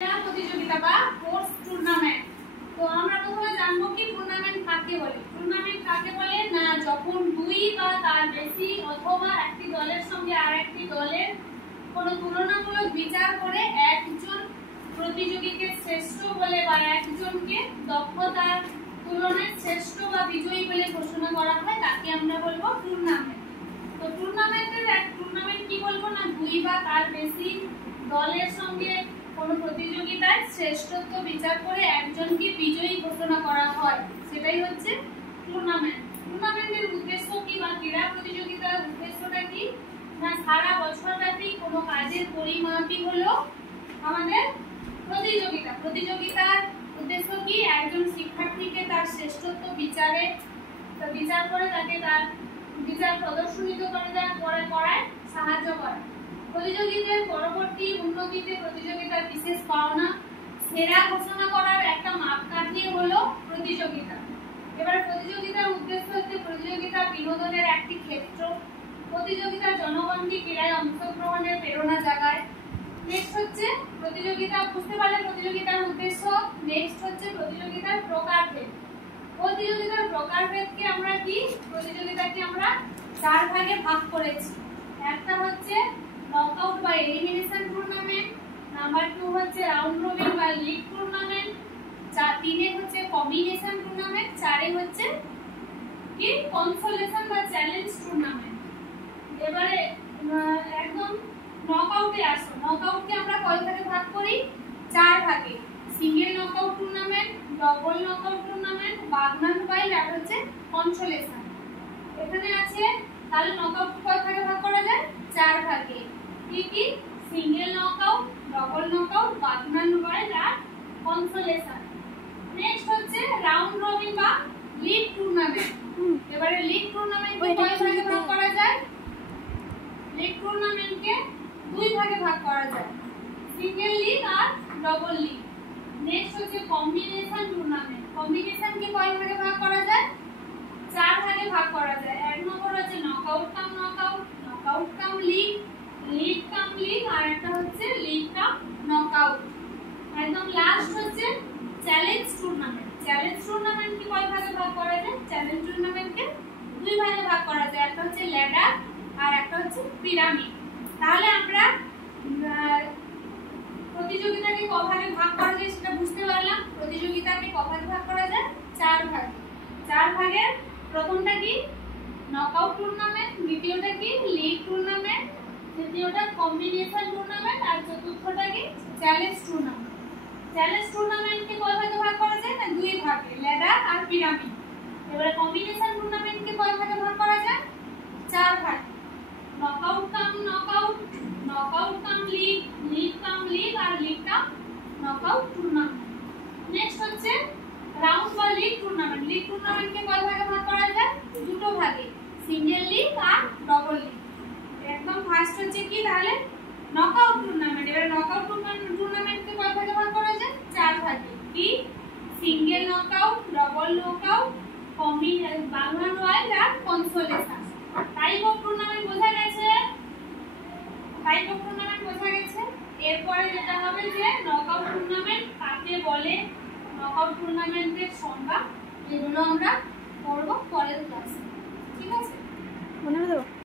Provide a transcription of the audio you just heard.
প্রতিযোগিতা বা sports tournament. তো আমরা প্রথমে জানবো কি টুর্নামেন্ট কাকে বলে। টুর্নামেন্ট কাকে বলে না, যখন দুই বা তার বেশি অথবা একটি দলের সঙ্গে আরেকটি দলের কোনো তুলনামূলক বিচার করে একজন প্রতিযোগীকে শ্রেষ্ঠ বলে বা একজনকে দক্ষতার তুলনায় শ্রেষ্ঠ বা বিজয়ী বলে ঘোষণা করা হয়, তাকে আমরা বলবো টুর্নামেন্ট। তো টুর্নামেন্ট কি বলবো না, দুই বা তার বেশি দলের সঙ্গে কোনো প্রতিযোগিতায় শ্রেষ্ঠত্ব বিচার করে একজনকে বিজয়ী ঘোষণা করা হয়, সেটাই হচ্ছে টুর্নামেন্ট। টুর্নামেন্টের উদ্দেশ্য কি বা ক্রীড়া প্রতিযোগিতার উদ্দেশ্যটা কি না, সারা বছর ব্যাপী কোনো কাজের পরিমাপই হলো আমাদের প্রতিযোগিতা। প্রতিযোগিতার উদ্দেশ্য কি, একজন শিক্ষার্থীকে তার শ্রেষ্ঠত্ব বিচার করে তাকে তার বিচার প্রদর্শনিত করায় সাহায্য করে। প্রতিযোগীদের পরবর্তী উন্নতিতে প্রতিযোগিতার বিশেষ পাওনা সেরা ঘোষণা করার একটা মাপকাঠি হলো প্রতিযোগিতা। এবার প্রতিযোগিতার উদ্দেশ্য হচ্ছে প্রতিযোগিতা বিনোদনের একটি ক্ষেত্র। প্রতিযোগিতা জনগণকে ক্রীড়ায় অংশগ্রহণের প্রেরণা জাগায়। নেক্সট হচ্ছে প্রতিযোগিতা, বুঝতে পারলে প্রতিযোগিতার উদ্দেশ্য। নেক্সট হচ্ছে প্রতিযোগিতার প্রকারভেদ। প্রতিযোগিতার প্রকারভেদকে আমরা কি, প্রতিযোগিতাকে আমরা চার ভাগে ভাগ করেছি। একটা হচ্ছে নকআউট বা এলিমিনেশন টুর্নামেন্ট, নাম্বার 2 হচ্ছে রাউন্ড রবিন বা লিগ টুর্নামেন্ট, 3 হচ্ছে কম্বিনেশন টুর্নামেন্ট, 4 হচ্ছে কি কনসোলেশন বা চ্যালেঞ্জ টুর্নামেন্ট। এবারে একদম নকআউটে আসো। নকআউটকে আমরা কয় ভাগে ভাগ করি, 4 ভাগে। Single knockout tournament, double knockout tournament, বাগনান ফাইল আর হচ্ছে কনসোলেশন। এখানে আছে তাহলে নকআউট কয় ভাগে ভাগ করা যায়, 4 ভাগে। কি কি, সিঙ্গেল নকআউট, ডবল নকআউট, বাগনান ফাইল আর কনসোলেশন। নেক্সট হচ্ছে রাউন্ড রবিন বা লিগ টুর্নামেন্ট। এবারে লিগ টুর্নামেন্টকে কয় ভাগে ভাগ করা যায়, লিগ টুর্নামেন্টকে 2 ভাগে ভাগ করা যায়, সিঙ্গেল লিগ আর ডবল লিগ। নেক্সট হচ্ছে কম্বিনেশন টুর্নামেন্ট। কম্বিনেশনকে কয় ভাগে ভাগ করা যায়, 4 ভাগে ভাগ করা যায়। এক নম্বর হচ্ছে knockout cum knockout, knockout cum league, league cum league আর একটা হচ্ছে লিগ কাম নকআউট। একদম লাস্ট হচ্ছে চ্যালেঞ্জ টুর্নামেন্ট। চ্যালেঞ্জ টুর্নামেন্টকে কয় ভাগে ভাগ করা যায়, চ্যালেঞ্জ টুর্নামেন্টকে 2 ভাগে ভাগ করা যায়, একটা হচ্ছে ল্যাডার আর একটা হচ্ছে পিরামিড। তাহলে আমরা প্রতিযোগিতাকে ক ভাগে ভাগ করা যায় সেটা বুঝতে পারলাম। প্রতিযোগিতাকে ক ভাগে ভাগ করা যায়, 4 ভাগে। 4 ভাগের প্রথমটা কি নকআউট টুর্নামেন্ট, দ্বিতীয়টা কি লিগ টুর্নামেন্ট, তৃতীয়টা কম্বিনেশন টুর্নামেন্ট আর চতুর্থটা কি চ্যালেঞ্জ টুর্নামেন্ট। চ্যালেঞ্জ টুর্নামেন্টকে কয় ভাগে ভাগ করা যায় না, 2 ভাগে, ল্যাডার আর পিরামিড। এবারে কম্বিনেশন টুর্নামেন্টকে কয় ভাগে ভাগ করা যায়, 4 ভাগে, knockout cum knockout, knockout cum league, league cum league আর league cum knockout tournament. Next হচ্ছে রাউন্ড বা লিগ টুর্নামেন্ট। লিগ টুর্নামেন্টকে কয় ভাগে ভাগ করা যায়, 2 ভাগে, সিঙ্গেল লিগ আর ডবল লিগ। একদম ফার্স্ট হচ্ছে কি তাহলে নকআউট টুর্নামেন্ট। এবারে নকআউট টুর্নামেন্টকে কয় ভাগে ভাগ করা যায়, 4 ভাগে। কি single knockout, double knockout, Bagnall Wild আর কনসোলেশন। টাইপ অফ টুর্নামেন্ট বোঝা গেছে, টাইপ অফ টুর্নামেন্ট বোঝা গেছে। এরপরে যেটা হবে যে নকআউট টুর্নামেন্ট কাকে বলে, নকআউট টুর্নামেন্টের সংজ্ঞা, এগুলো আমরা পড়ব পরের ক্লাসে। ঠিক আছে, মনে হবে।